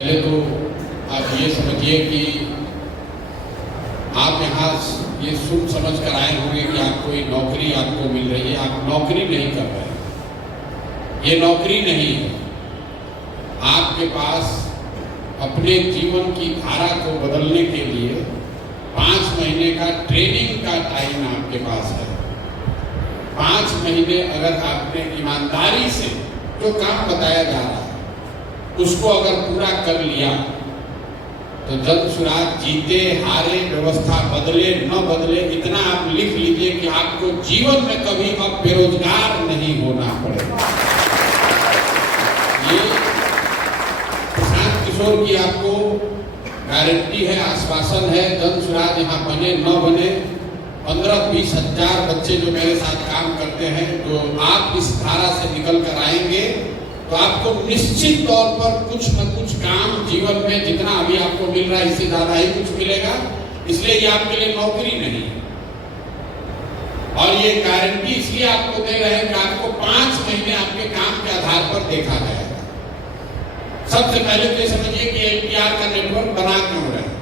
पहले तो आप ये समझिए कि आप यहाँ ये सुन समझ कर आए होंगे कि आप कोई नौकरी आपको मिल रही है। आप नौकरी नहीं कर रहे हैं, ये नौकरी नहीं है। आपके पास अपने जीवन की धारा को बदलने के लिए 5 महीने का ट्रेनिंग का टाइम आपके पास है। 5 महीने अगर आपने ईमानदारी से जो काम बताया जा रहा है उसको अगर पूरा कर लिया तो जल्द सुराग जीते हारे, व्यवस्था बदले न बदले, इतना आप लिख लीजिए कि आपको जीवन में कभी अब बेरोजगार नहीं होना पड़ेगा। ये प्रशांत किशोर की आपको गारंटी है, आश्वासन है। जल्द सुराग यहाँ बने न बने, 15-20 हजार बच्चे जो मेरे साथ काम करते हैं, जो आप इस धारा से निकल कर आएंगे तो आपको निश्चित तौर पर कुछ न कुछ काम जीवन में जितना अभी आपको मिल रहा है इससे ज्यादा ही कुछ मिलेगा। इसलिए ये आपके लिए नौकरी नहीं है। और ये गारंटी इसलिए आपको दे रहे हैं कि आपको 5 महीने आपके काम के आधार पर देखा जाएगा। सबसे पहले तो ये समझिए कि एलपीआर का नेटवर्क बना क्यों रहे हैं।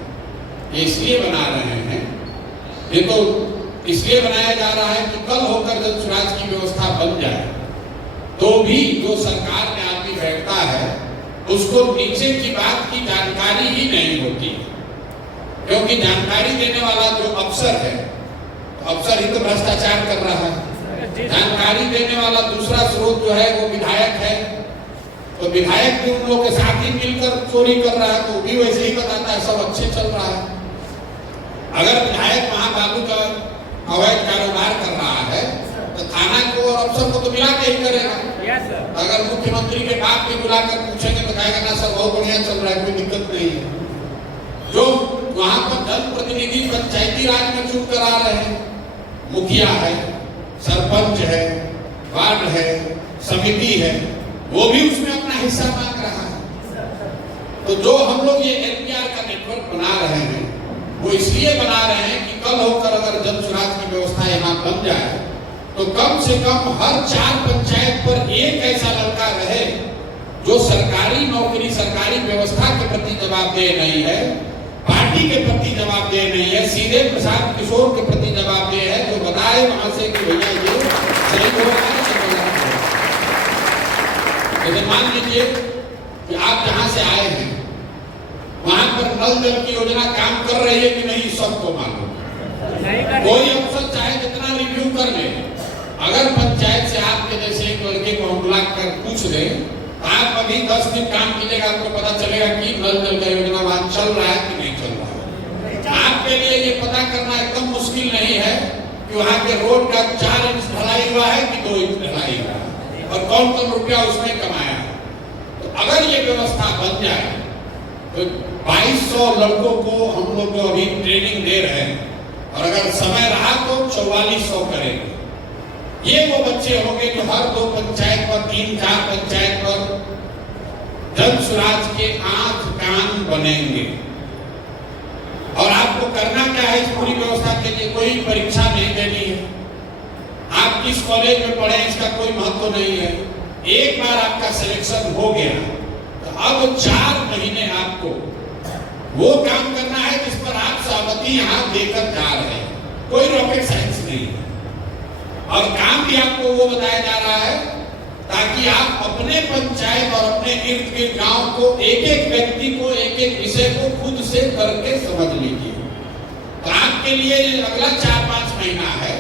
ये इसलिए बना रहे हैं, ये तो इसलिए बनाया जा रहा है कि कल होकर जब स्वराज की व्यवस्था बन जाए तो भी जो सरकार में आदमी बैठता है उसको नीचे की बात की जानकारी ही नहीं होती, क्योंकि जानकारी देने वाला जो अफसर है, तो अफसर ही तो भ्रष्टाचार कर रहा है। जानकारी देने वाला दूसरा स्रोत जो है वो विधायक है, तो विधायक भी उन लोगों के साथ ही मिलकर चोरी कर रहा है, तो भी वैसे ही बताता है सब अच्छे चल रहा है। अगर विधायक वहां बाबू का अवैध कारोबार कर रहा है तो थाना को और अफसर को तो मिला के ही करेगा। अगर मुख्यमंत्री के बाप को बुलाकर पूछेंगे तो कहेगा ना सर बहुत बढ़िया चल रहा है, कोई दिक्कत नहीं है। जो वहां पर जनप्रतिनिधि पंचायती राज में चुप करा रहे हैं, मुखिया है, सरपंच है, वार्ड है, समिति है, वो भी उसमें अपना हिस्सा मांग रहा है। तो जो हम लोग ये एलपीआर का नेटवर्क बना रहे हैं वो इसलिए बना रहे हैं कि कल होकर अगर जन सुराज की व्यवस्था यहाँ बन जाए तो कम से कम हर 4 पंचायत पर एक ऐसा लड़का रहे जो सरकारी नौकरी, सरकारी व्यवस्था के प्रति जवाबदेह नहीं है, पार्टी के प्रति जवाबदेह नहीं है, सीधे प्रशांत किशोर के प्रति जवाबदेह है, जो बताए वहां से कि भैया ये सही हो रहा है। लेकिन मान लीजिए कि आप जहां से आए हैं वहां पर नल जल की योजना काम कर रही है कि नहीं सबको मालूम। कोई अफसर चाहे जितना रिव्यू कर ले, अगर पंचायत से आपके जैसे एक लड़के को हम बुला कर पूछ दें, आप अभी 10 दिन काम कीजिएगा, आपको पता चलेगा कि नल जल का योजना वहां चल रहा है कि नहीं चल रहा है। आपके लिए ये पता करना एकदम मुश्किल नहीं है कि वहां के रोड का 4 इंच ढलाई हुआ है कि 2 इंच ढलाई हुआ है और कौन रुपया उसने कमाया। तो अगर ये व्यवस्था बन जाए तो 2200 लड़कों को हम लोग जो अभी ट्रेनिंग दे रहे हैं, और अगर समय रहा तो 4400 करेंगे। ये वो बच्चे होंगे जो हर 2 पंचायत पर, 3-4 पंचायत पर जन सुराज के आंख कान बनेंगे। और आपको करना क्या है इस पूरी व्यवस्था के लिए? कोई परीक्षा नहीं देनी है, आप किस कॉलेज में पढ़े इसका कोई महत्व नहीं है। एक बार आपका सिलेक्शन हो गया तो अब 4 महीने आपको वो काम करना है जिस पर आप सहमति यहाँ देकर जा रहे हैं। कोई रॉकेट साइंस नहीं है। और काम भी आपको वो बताया जा रहा है ताकि आप अपने पंचायत और अपने इर्द गिर्द गांव को, एक एक व्यक्ति को, एक एक विषय को खुद से करके समझ लीजिए। तो आपके लिए अगला 4-5 महीना है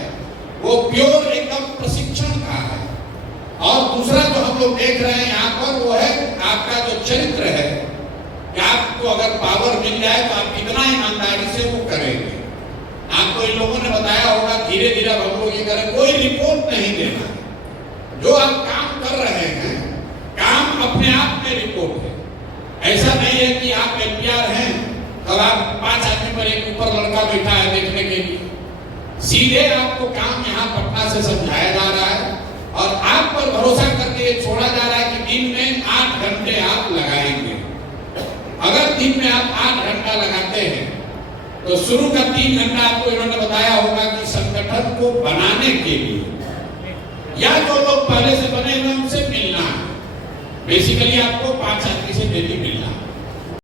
वो प्योर एकदम प्रशिक्षण का है। और दूसरा जो हम लोग देख रहे हैं यहाँ पर वो है आपका जो चरित्र है कि आपको अगर पावर मिल जाए तो आप कितना ईमानदारी से वो करेंगे। आपको इन लोगों ने बताया होगा धीरे धीरे हम लोग ये करें, कोई रिपोर्ट नहीं देना। जो आप काम कर रहे हैं काम अपने आप में रिपोर्ट है। ऐसा नहीं है कि आप एलपीआर हैं तब आप 5 आदमी पर एक ऊपर लड़का बैठा है देखने के लिए। सीधे आपको काम यहाँ पटना से समझाया जा रहा है और आप पर भरोसा करके छोड़ा जा रहा है कि दिन में 8 घंटे आप लगाएंगे। अगर दिन में आप 8 घंटा लगाते हैं तो शुरू का 3 घंटा आपको इन्होंने बताया होगा कि संगठन को बनाने के लिए या जो लोग पहले से बने हुए उनसे मिलना है। बेसिकली आपको 5 आदमी से डेली मिलना है।